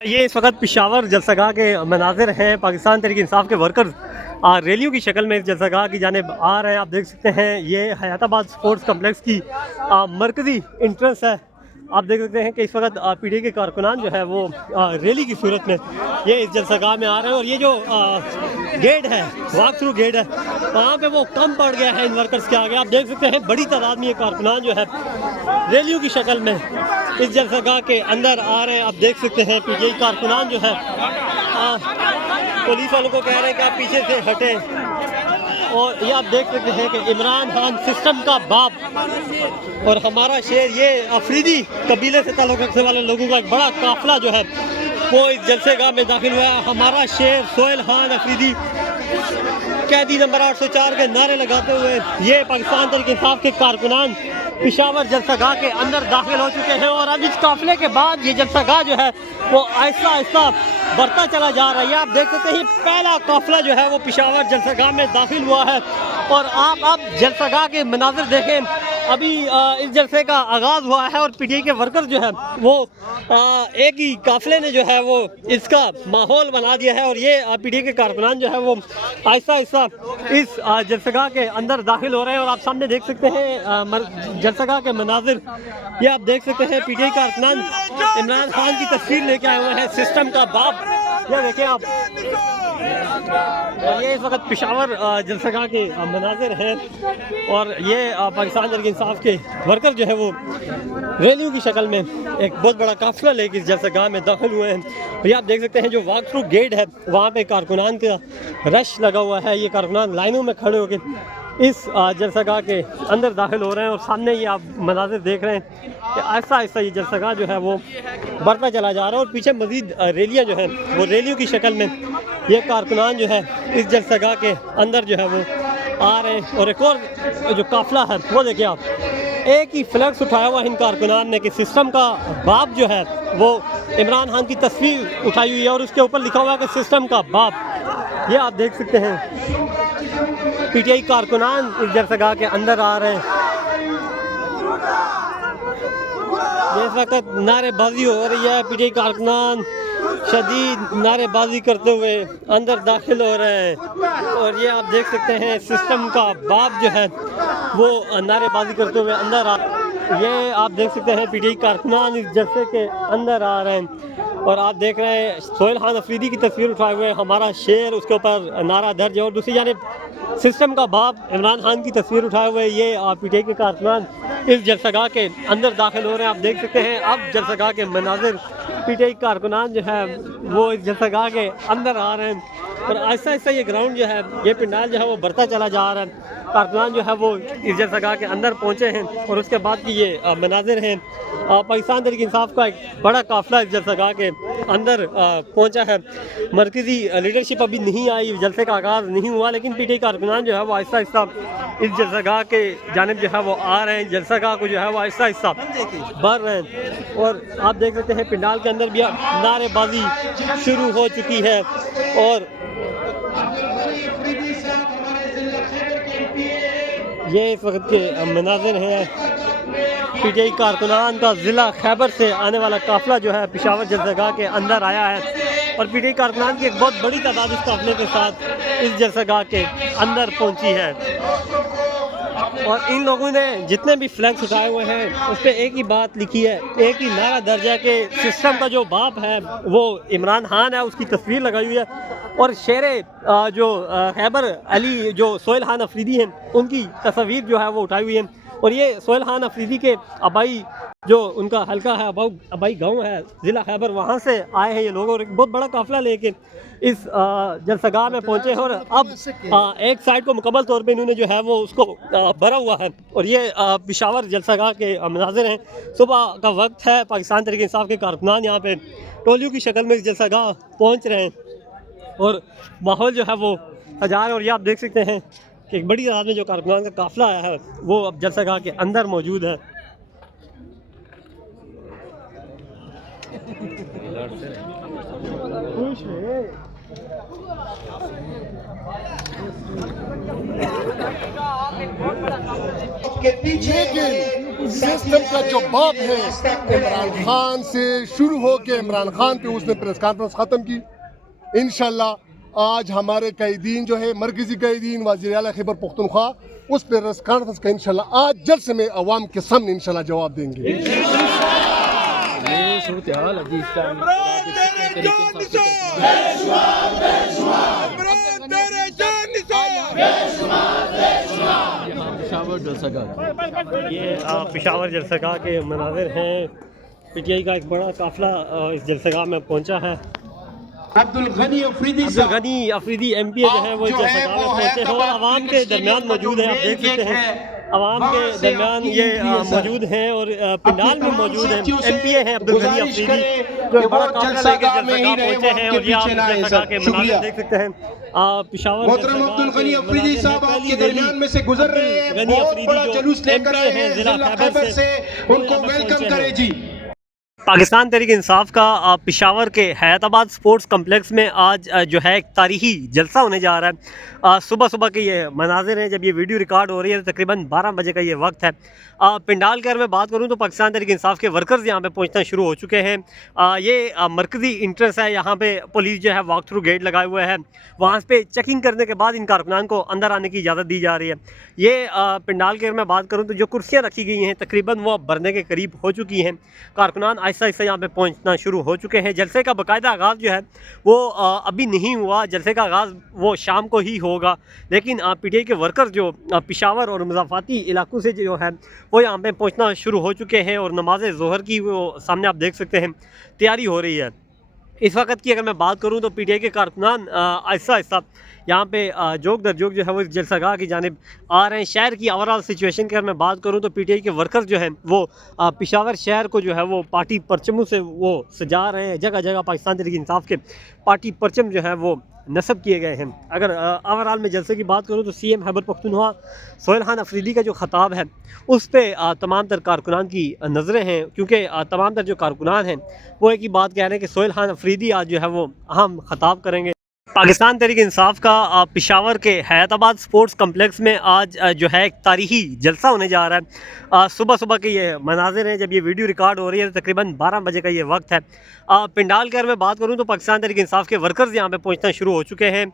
ये इस वक्त पेशावर जलसगाह के मनाजिर हैं। पाकिस्तान तहरीक इंसाफ के वर्कर्स रैलियों की शक्ल में इस जलसगाह की जानिब आ रहे हैं। आप देख सकते हैं ये हयाताबाद स्पोर्ट्स कम्प्लेक्स की मरकज़ी इंट्रेंस है। आप देख सकते हैं कि इस वक्त पीडीए के कारकुनान जो है वो रैली की सूरत में ये इस जलसगाह में आ रहे हैं। और ये जो गेट है, वॉक थ्रू गेट है, वहाँ पे वो कम पड़ गया है इन वर्कर्स के आगे। आप देख सकते हैं बड़ी तादाद में ये कारकुनान जो है रैलियों की शक्ल में इस जलसगाह के अंदर आ रहे हैं। आप देख सकते हैं पीटीआई कारकुनान जो है पुलिस वालों को कह रहे हैं कि आप पीछे से हटें। और ये आप देख सकते हैं कि इमरान खान सिस्टम का बाप और हमारा शेर, ये अफरीदी कबीले से ताल्लुक़ रखने वाले लोगों का एक बड़ा काफिला जो है वो इस जलसेगाह में दाखिल हुआ है। हमारा शेर सोहेल खान अफरीदी कैदी नंबर 804 के नारे लगाते हुए ये पाकिस्तान तहरीक इंसाफ के कारकुनान पेशावर जलसगाह के अंदर दाखिल हो चुके हैं। और अब इस काफिले के बाद ये जलसगाह जो है वो आहिस्ता आहिस्ता बढ़ता चला जा रहा है। आप देख सकते हैं पहला काफिला जो है वो पेशावर जलसगाह में दाखिल हुआ है। और आप अब जलसगाह के मनाजिर देखें, अभी इस जलसे का आगाज़ हुआ है और पीटीआई के वर्कर जो है वो एक ही काफिले ने जो है वो इसका माहौल बना दिया है। और ये पीटीआई के कारकुनान जो है वो आहिस्ता आहिस्ता इस जलसगाह के अंदर दाखिल हो रहे हैं। और आप सामने देख सकते हैं जलसगाह के मनाजिर, ये आप देख सकते हैं पीटीआई कारकुनान इमरान खान की तस्वीर लेके आए हुए हैं, सिस्टम का बाप। ये देखें आप, और ये इस वक्त पेशावर जलसगाह के मनाजिर हैं। और ये पाकिस्तान तहरीक इंसाफ के वर्कर जो है वो रैलियों की शक्ल में एक बहुत बड़ा काफिला लेकर इस जलसगाह में दाखिल हुए हैं। और ये आप देख सकते हैं जो वॉक थ्रू गेट है वहाँ पे कारकुनान का रश लगा हुआ है। ये कारकुनान लाइनों में खड़े होकर इस जलसगाह के अंदर दाखिल हो रहे हैं। और सामने ये आप मनाजिर देख रहे हैं कि आहिस्ता आहिस्ता ये जलसगाह जो है वो बढ़ता चला जा रहा है। और पीछे मज़ीद रैलियाँ जो हैं वो रैलियों की शक्ल में ये कारकुनान जो है इस जलसगाह के अंदर जो है वो आ रहे हैं। और एक और जो काफिला है वो देखिए आप, एक ही फ्लैग्स उठाया हुआ इन कारकुनान ने कि सिस्टम का बाप जो है वो इमरान खान की तस्वीर उठाई हुई है और उसके ऊपर लिखा हुआ है कि सिस्टम का बाप। ये आप देख सकते हैं पीटीआई कारकुनान इस जलसगाह के अंदर आ रहे हैं। इस वक्त नारेबाजी हो रही है, पीटीआई कारकुनान शदीद नारेबाजी करते हुए अंदर दाखिल हो रहे हैं। और ये आप देख सकते हैं सिस्टम का बाप जो है वो नारेबाजी करते हुए अंदर ये आप देख सकते हैं पीटीआई कारकुनान इस जलसे के अंदर आ रहे हैं। और आप देख रहे हैं सोहेल खान अफरीदी की तस्वीर उठाए हुए हमारा शेर, उसके ऊपर नारा दर्ज है। और दूसरी जानिब सिस्टम का बाप इमरान खान की तस्वीर उठाए हुए ये पीटीआई के कारकुनान इस जलसगाह के अंदर दाखिल हो रहे हैं। आप देख सकते हैं अब जलसगाह के मनाजिर, पीटीआई कारकुनान जो है वो इस जलसगाह के अंदर आ रहे हैं। और आहिस्ता आहिस्ता ये ग्राउंड जो है, ये पंडाल जो है वो बढ़ता चला जा रहा है। कारकुनान जो है वो इस जलसगाह के अंदर पहुँचे हैं। और उसके बाद की ये मनाजिर हैं, पाकिस्तान तहरीक इंसाफ का एक बड़ा काफिला इस जलसगाह के अंदर पहुँचा है। मरकज़ी लीडरशिप अभी नहीं आई, जलसे का आगाज़ नहीं हुआ, लेकिन पीटीआई कारकुनान जो है वो आहिस्ता आहिस्ता इस जलसगाह के जानिब जो है वो आ रहे हैं। जलसगाह को जो है वो आहिस्ता आहिस्ता बढ़ रहे हैं। और आप देख सकते हैं पंडाल के अंदर भी नारेबाजी शुरू हो चुकी है। और ये इस वक्त के मनाजिर हैं पीटीआई कारकुनान का ज़िला खैबर से आने वाला काफिला जो है पेशावर जलसगाह के अंदर आया है। और पीटीआई कारकुनान की एक बहुत बड़ी तादाद इस काफिले के साथ इस जलसगाह के अंदर पहुंची है। और इन लोगों ने जितने भी फ्लैग्स उठाए हुए हैं उस पर एक ही बात लिखी है, एक ही नारा दर्ज है कि सिस्टम का जो बाप है वो इमरान खान है, उसकी तस्वीर लगाई हुई है। और शेरे जो खैबर अली जो सोहेल खान अफरीदी हैं उनकी तस्वीर जो है वो उठाई हुई है। और ये सोहेल खान अफरीदी के आबाई जो उनका हल्का है, आबाई गांव है ज़िला खैबर, वहाँ से आए हैं ये लोग। और एक बहुत बड़ा काफिला लेके इस जलसगाह में पहुँचे हैं। और अब एक साइड को मुकम्मल तौर पे इन्होंने जो है वो उसको भरा हुआ है। और ये पेशावर जलसगाह के मनाजिर हैं, सुबह का वक्त है, पाकिस्तान तहरीक इंसाफ के कारकुनान यहाँ पे टोलियों की शक्ल में इस जलसगाह पहुँच रहे हैं। और माहौल जो है वो सजा है। और ये आप देख सकते हैं कि एक बड़ी तादाद में जो कारकुनान का काफिला आया है वो अब जलसगाह के अंदर मौजूद है। के पीछे सिस्टम का जो बाप है इमरान खान से शुरू हो के इमरान खान पे उसने प्रेस कॉन्फ्रेंस ख़त्म की। इंशाल्लाह आज हमारे कैदीन जो है मरकज़ी कैदीन वज़ीर आला खैबर पख्तूनख्वा उस प्रेस कॉन्फ्रेंस का इंशाल्लाह आज जलसे में अवाम के सामने इंशाल्लाह जवाब देंगे। ये पेशावर जलसगाह के मनाज़िर हैं। पीटीआई का एक बड़ा काफ़िला इस जलसगाह में पहुंचा है। अब्दुल गनी अफरीदी एमपी जो है वो जलसगाह में पहुंचे हैं और आवाम के दरमियान मौजूद हैं। आप देख सकते हैं आवाम के दरमियान ये मौजूद हैं और पंडाल में मौजूद हैं। एमपी हैं अब्दुल गनी अफरीदी जो बड़ा काफ़िला लेकर जलसगाह पहुंचे हैं और ये आप जलसगाह के मनाज़िर देख सकते हैं। पेशावर मोहतरम अब्दुल गनी अफरीदी साहब आपके दरमियान में से गुजर रहे हैं। बहुत बड़ा जुलूस लेकर आए हैं जिला खैबर से, उनको वेलकम करें जी। पाकिस्तान तहरीक इंसाफ का पेशावर के हैदराबाद स्पोर्ट्स कम्प्लेक्स में आज जो है एक तारीखी जलसा होने जा रहा है। सुबह सुबह के ये मनाजिर हैं जब ये वीडियो रिकॉर्ड हो रही है तो तकरीबन 12 बजे का ये वक्त है। पंडाल के अगर मैं बात करूं तो पाकिस्तान तहरीक इंसाफ के वर्कर्स यहाँ पे पहुँचना शुरू हो चुके हैं। ये मरकज़ी इंट्रेंस है, यहाँ पे पुलिस जो है वॉक थ्रू गेट लगाए हुए है। वहाँ पे चेकिंग करने के बाद इन कारकुनान को अंदर आने की इजाज़त दी जा रही है। ये पंडाल की अगर मैं बात करूँ तो जो कुर्सियाँ रखी गई हैं तकरीबन वो भरने के करीब हो चुकी हैं। कारकुनान आहिस्ता आहिस्ता यहाँ पे पहुँचना शुरू हो चुके हैं। जलसे का बाकायदा आगाज़ जो है वो अभी नहीं हुआ, जलसे का आगाज़ वो शाम को ही होगा। लेकिन पीटीआई के वर्कर जो पेशावर और मुज़ाफ़ाती इलाकों से जो है वो यहाँ पे पहुँचना शुरू हो चुके हैं और नमाज ज़ोहर की वो सामने आप देख सकते हैं तैयारी हो रही है। इस वक्त की अगर मैं बात करूं तो पीटीआई के कारकुनान आहिस्ता आहिस्ता यहाँ पे जोक दर जोक जो है वो जलसगाह की जानिब आ रहे हैं। शहर की ओवरऑल सिचुएशन की अगर मैं बात करूं तो पीटीआई के वर्कर्स जो हैं वो पेशावर शहर को जो है वो पार्टी परचमों से वो सजा रहे हैं। जगह जगह पाकिस्तान तहरीक इंसाफ के पार्टी परचम जो है वो नस्ब किए गए हैं। अगर ओवरऑल में जलसे की बात करूँ तो सीएम खैबर पख्तूनख्वा सोहेल खान अफरीदी का जो ख़ताब है उस पर तमाम तर कारकुनान की नज़रें हैं, क्योंकि तमाम तर जो कारकुनान हैं वो एक ही बात कह रहे हैं कि सोहेल खान अफरीदी आज जो है वो अहम ख़ताब करेंगे। पाकिस्तान तहरीक इंसाफ का पेशावर के हैदराबाद स्पोर्ट्स कम्प्लेक्स में आज जो है एक तारीखी जलसा होने जा रहा है। सुबह सुबह के ये मनाजिर हैं जब ये वीडियो रिकॉर्ड हो रही है तो तकरीबन 12 बजे का ये वक्त है। पंडाल की अगर मैं बात करूं तो पाकिस्तान तहरीक इंसाफ के वर्कर्स यहाँ पे पहुँचना शुरू हो चुके हैं।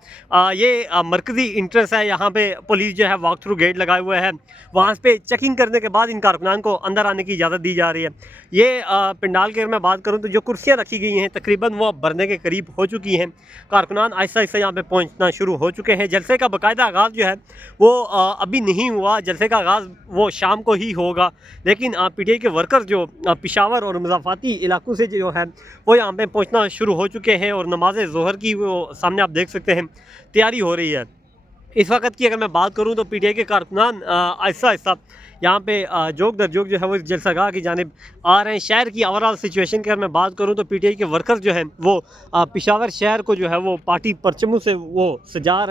ये मरकज़ी इंट्रेंस है, यहाँ पे पुलिस जो है वॉक थ्रू गेट लगाए हुए हैं। वहाँ पे चेकिंग करने के बाद इन कारकुनान को अंदर आने की इजाज़त दी जा रही है। ये पंडाल की अगर मैं बात करूँ तो जो कुर्सियाँ रखी गई हैं तकरीबन वो भरने के करीब हो चुकी हैं। कारकुनान आहिस्ता आहिस्ता यहाँ पे पहुँचना शुरू हो चुके हैं। जलसे का बाकायदा आगाज़ जो है वो अभी नहीं हुआ, जलसे का आगाज़ वो शाम को ही होगा। लेकिन पीटीआई के वर्कर जो पेशावर और मुज़ाफ़ाती इलाकों से जो है वो यहाँ पे पहुँचना शुरू हो चुके हैं और नमाज ज़ोहर की वो सामने आप देख सकते हैं तैयारी हो रही है। इस वक्त की अगर मैं बात करूं तो पीटीआई के कारकुनान आहिस्ता आहिस्ता यहाँ पे जोक दर जोक जो है वो जलसगाह की जानिब आ रहे हैं। शहर की ओवरऑल सिचुएशन की अगर मैं बात करूं तो पीटीआई के वर्कर्स जो हैं वो पेशावर शहर को जो है वो पार्टी परचमों से वो सजा रहे हैं।